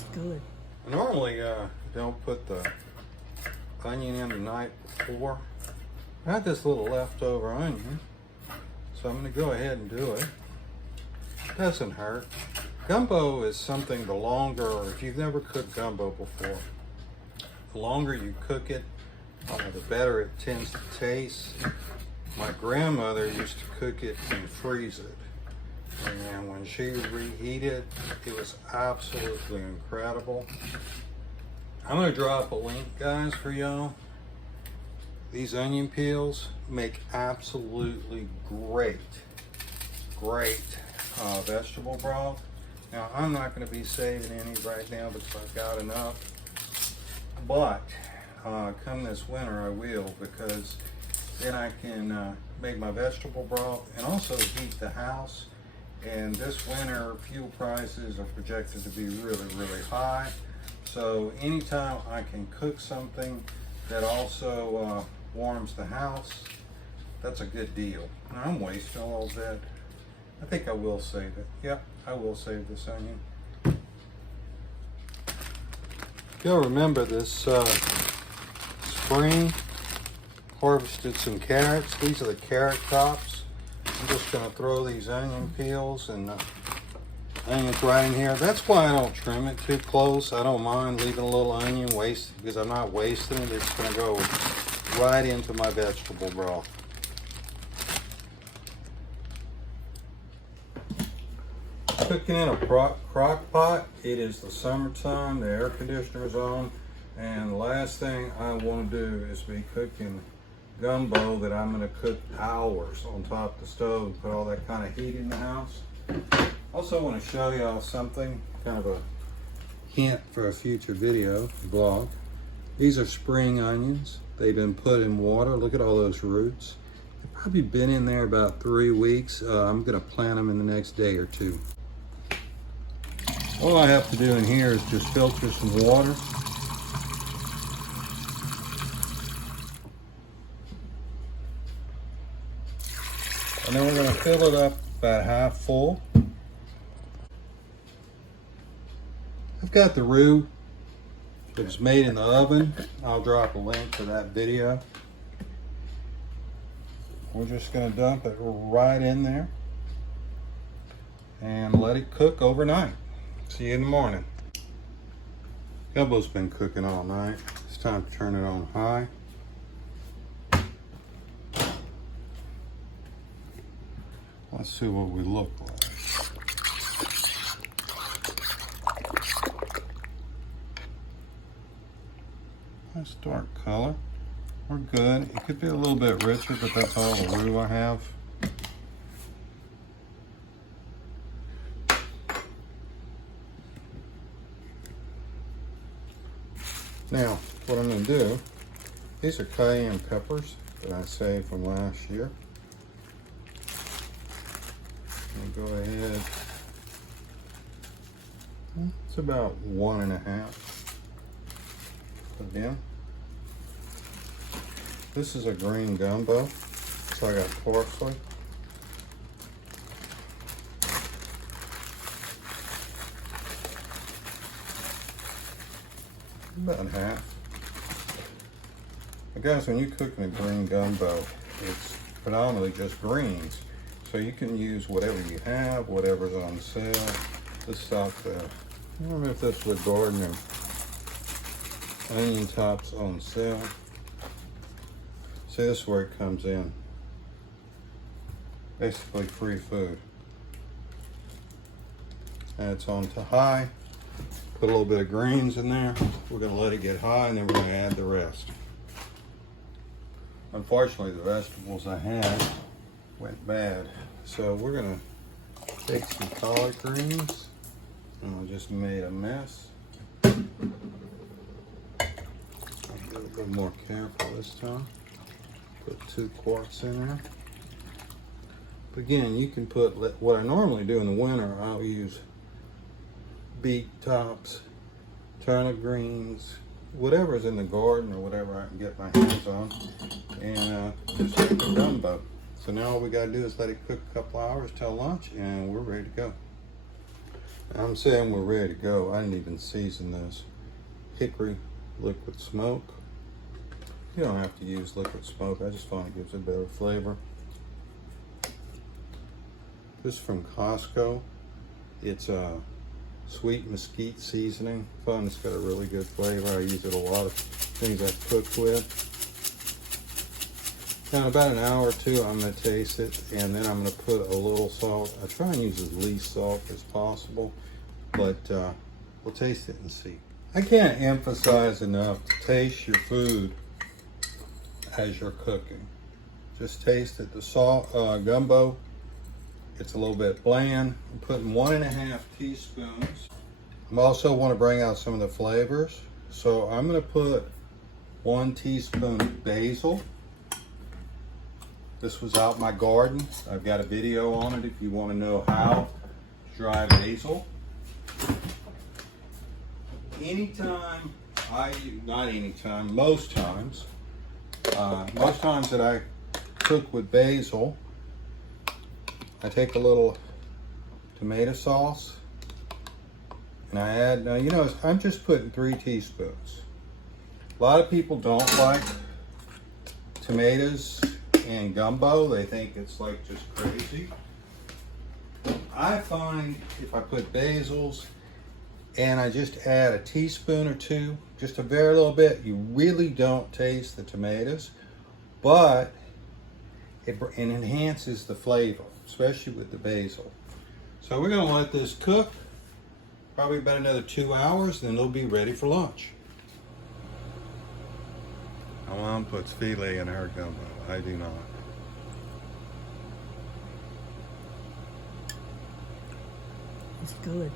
It's good. Normally, don't put the onion in the night before. I had this little leftover onion, so I'm going to go ahead and do it. Doesn't hurt. Gumbo is something, the longer, if you've never cooked gumbo before, the longer you cook it, the better it tends to taste. My grandmother used to cook it and freeze it. And when she reheated, it was absolutely incredible. I'm gonna drop a link, guys, for y'all. These onion peels make absolutely great vegetable broth. Now, I'm not gonna be saving any right now because I've got enough. But come this winter, I will, because then I can make my vegetable broth and also heat the house. And this winter, fuel prices are projected to be really, really high. So anytime I can cook something that also warms the house, that's a good deal. And I'm wasting a little bit. I think I will save it. Yep, I will save this onion. You'll remember this spring, harvested some carrots. These are the carrot tops. I'm just gonna throw these onion peels and onions right in here. That's why I don't trim it too close. I don't mind leaving a little onion waste because I'm not wasting it. It's gonna go right into my vegetable broth. Cooking in a crock pot. It is the summertime, the air conditioner's on, and the last thing I want to do is be cooking gumbo that I'm going to cook hours on top of the stove and put all that kind of heat in the house. Also want to show y'all something, kind of a hint for a future video, vlog. These are spring onions. They've been put in water. Look at all those roots. They've probably been in there about 3 weeks. I'm going to plant them in the next day or two. All I have to do in here is just filter some water. And then we're going to fill it up about half full. I've got the roux that was made in the oven. I'll drop a link to that video. We're just going to dump it right in there and let it cook overnight. See you in the morning. Gumbo's been cooking all night. It's time to turn it on high. Let's see what we look like. Nice dark color. We're good. It could be a little bit richer, but that's all the roux I have. Now, what I'm going to do, these are cayenne peppers that I saved from last year. I'll go ahead, it's about 1.5. Put it in. This is a green gumbo, so I got parsley. About half. But guys, when you're cooking a green gumbo, it's predominantly just greens. So you can use whatever you have, whatever's on sale. This stuff, I don't know if this was garden or onion tops on sale. See, this is where it comes in. Basically free food. And it's on to high. Put a little bit of greens in there. We're going to let it get high and then we're going to add the rest. Unfortunately, the vegetables I had went bad. So we're going to take some collard greens. And I just made a mess. I'll be a little more careful this time. Put 2 quarts in there. But again, you can put, what I normally do in the winter, I'll use beet tops, turnip greens, whatever's in the garden or whatever I can get my hands on, and just make a gumbo. So now all we gotta do is let it cook a couple hours till lunch and we're ready to go. I'm saying we're ready to go. I didn't even season this. Hickory liquid smoke. You don't have to use liquid smoke. I just find it gives it better flavor. This is from Costco. It's a sweet mesquite seasoning. Fun. It's got a really good flavor. I use it a lot of things I cook with. Now, in about an hour or two, I'm going to taste it, and then I'm going to put a little salt. I try and use as least salt as possible, but we'll taste it and see. I can't emphasize enough to taste your food as you're cooking. Just taste it. The salt, gumbo, it's a little bit bland. I'm putting 1.5 teaspoons. I also want to bring out some of the flavors. So I'm going to put 1 teaspoon of basil. This was out in my garden. I've got a video on it if you want to know how to dry basil. Most times that I cook with basil, I take a little tomato sauce and I add, now you know, I'm just putting 3 teaspoons. A lot of people don't like tomatoes and gumbo. They think it's like just crazy. I find if I put basils and I just add a teaspoon or 2, just a very little bit, you really don't taste the tomatoes, but it enhances the flavor, especially with the basil. So we're going to let this cook probably about another 2 hours, then it'll be ready for lunch. My mom puts filet in her gumbo. I do not. It's good.